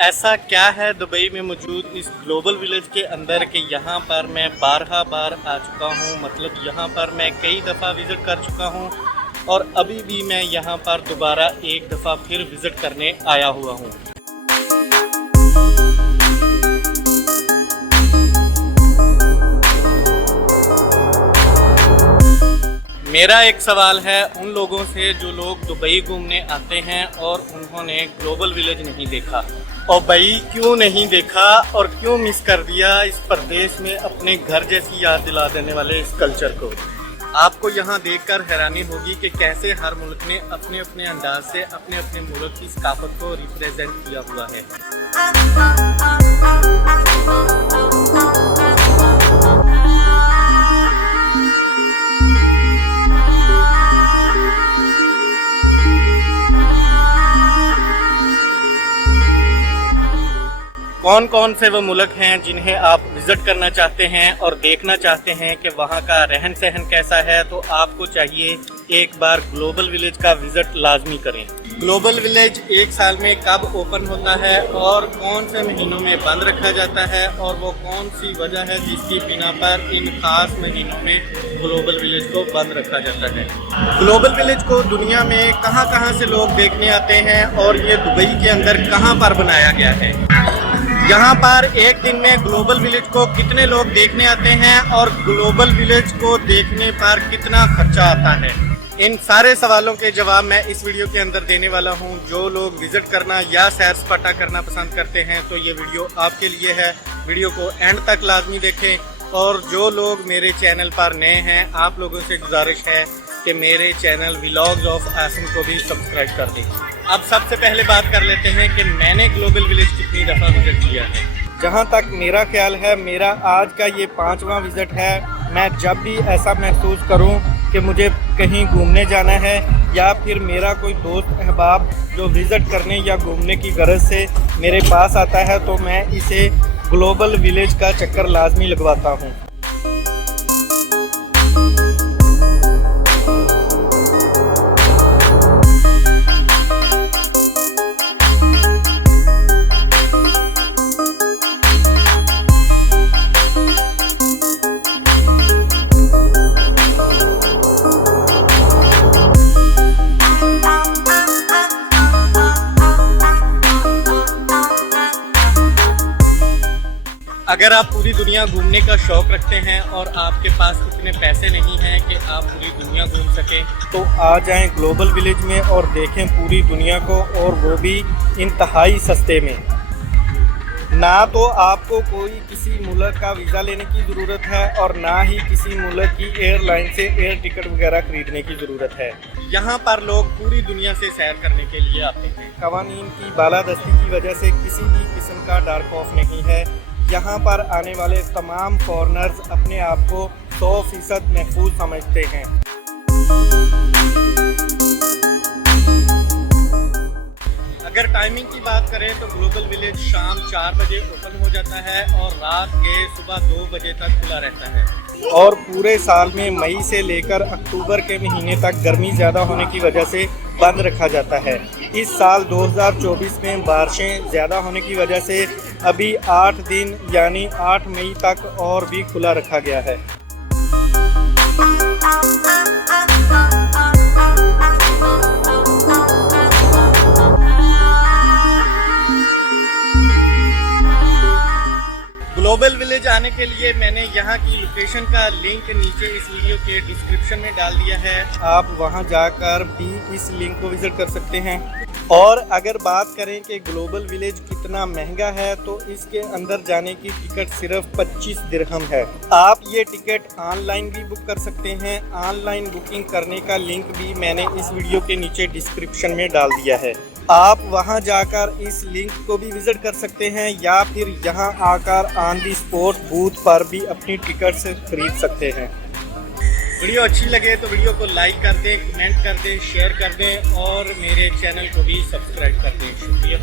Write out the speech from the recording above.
ऐसा क्या है दुबई में मौजूद इस ग्लोबल विलेज के अंदर कि यहाँ पर मैं बारहा बार आ चुका हूँ। मतलब यहाँ पर मैं कई दफ़ा विज़िट कर चुका हूँ और अभी भी मैं यहाँ पर दोबारा एक दफ़ा फिर विज़िट करने आया हुआ हूँ। मेरा एक सवाल है उन लोगों से जो लोग दुबई घूमने आते हैं और उन्होंने ग्लोबल विलेज नहीं देखा। और भाई क्यों नहीं देखा और क्यों मिस कर दिया इस प्रदेश में अपने घर जैसी याद दिला देने वाले इस कल्चर को। आपको यहाँ देखकर हैरानी होगी कि कैसे हर मुल्क ने अपने अपने अंदाज से अपने अपने मुल्क की सकाफत को रिप्रेजेंट किया हुआ है। कौन कौन से वो मुल्क हैं जिन्हें आप विज़िट करना चाहते हैं और देखना चाहते हैं कि वहाँ का रहन सहन कैसा है, तो आपको चाहिए एक बार ग्लोबल विलेज का विज़िट लाजमी करें। ग्लोबल विलेज एक साल में कब ओपन होता है और कौन से महीनों में बंद रखा जाता है और वो कौन सी वजह है जिसकी बिना पर इन खास महीनों में ग्लोबल विलेज को बंद रखा जाता है। ग्लोबल विलेज को दुनिया में कहाँ से लोग देखने आते हैं और ये दुबई के अंदर कहाँ पर बनाया गया है। यहाँ पर एक दिन में ग्लोबल विलेज को कितने लोग देखने आते हैं और ग्लोबल विलेज को देखने पर कितना खर्चा आता है, इन सारे सवालों के जवाब मैं इस वीडियो के अंदर देने वाला हूँ। जो लोग विज़िट करना या सैर सपाटा करना पसंद करते हैं तो ये वीडियो आपके लिए है। वीडियो को एंड तक लाजमी देखें और जो लोग मेरे चैनल पर नए हैं आप लोगों से गुजारिश है कि मेरे चैनल व्लॉग्स ऑफ आसिम को भी सब्सक्राइब कर दें। अब सबसे पहले बात कर लेते हैं कि मैंने ग्लोबल विलेज कितनी दफ़ा विज़िट किया है। जहाँ तक मेरा ख्याल है मेरा आज का ये 5वां विज़िट है। मैं जब भी ऐसा महसूस करूँ कि मुझे कहीं घूमने जाना है या फिर मेरा कोई दोस्त अहबाब जो विज़िट करने या घूमने की गरज से मेरे पास आता है तो मैं इसे ग्लोबल विलेज का चक्कर लाजमी लगवाता हूँ। अगर आप पूरी दुनिया घूमने का शौक़ रखते हैं और आपके पास इतने पैसे नहीं हैं कि आप पूरी दुनिया घूम सकें तो आ जाएं ग्लोबल विलेज में और देखें पूरी दुनिया को, और वो भी इंतहाई सस्ते में। ना तो आपको कोई किसी मुल्क का वीज़ा लेने की ज़रूरत है और ना ही किसी मुल्क की एयरलाइन से एयर टिकट वगैरह ख़रीदने की ज़रूरत है। यहाँ पर लोग पूरी दुनिया से सैर करने के लिए आते हैं। कवानीन की बालादस्ती की वजह से किसी भी किस्म का डर खौफ नहीं है। यहाँ पर आने वाले तमाम फॉरेनर्स अपने आप को 100% महफूज समझते हैं। अगर टाइमिंग की बात करें तो ग्लोबल विलेज शाम 4 बजे ओपन हो जाता है और रात के सुबह 2 बजे तक खुला रहता है। और पूरे साल में मई से लेकर अक्टूबर के महीने तक गर्मी ज़्यादा होने की वजह से बंद रखा जाता है। इस साल 2024 में बारिशें ज़्यादा होने की वजह से अभी 8 दिन यानी 8 मई तक और भी खुला रखा गया है। ग्लोबल विलेज आने के लिए मैंने यहाँ की लोकेशन का लिंक नीचे इस वीडियो के डिस्क्रिप्शन में डाल दिया है। आप वहाँ जाकर भी इस लिंक को विज़िट कर सकते हैं। और अगर बात करें कि ग्लोबल विलेज कितना महंगा है तो इसके अंदर जाने की टिकट सिर्फ 25 दिरहम है। आप ये टिकट ऑनलाइन भी बुक कर सकते हैं। ऑनलाइन बुकिंग करने का लिंक भी मैंने इस वीडियो के नीचे डिस्क्रिप्शन में डाल दिया है। आप वहां जाकर इस लिंक को भी विज़िट कर सकते हैं या फिर यहां आकर ऑन दी स्पॉट बूथ पर भी अपनी टिकट्स खरीद सकते हैं। वीडियो अच्छी लगे तो वीडियो को लाइक कर दें, कमेंट कर दें, शेयर कर दें और मेरे चैनल को भी सब्सक्राइब कर दें। शुक्रिया।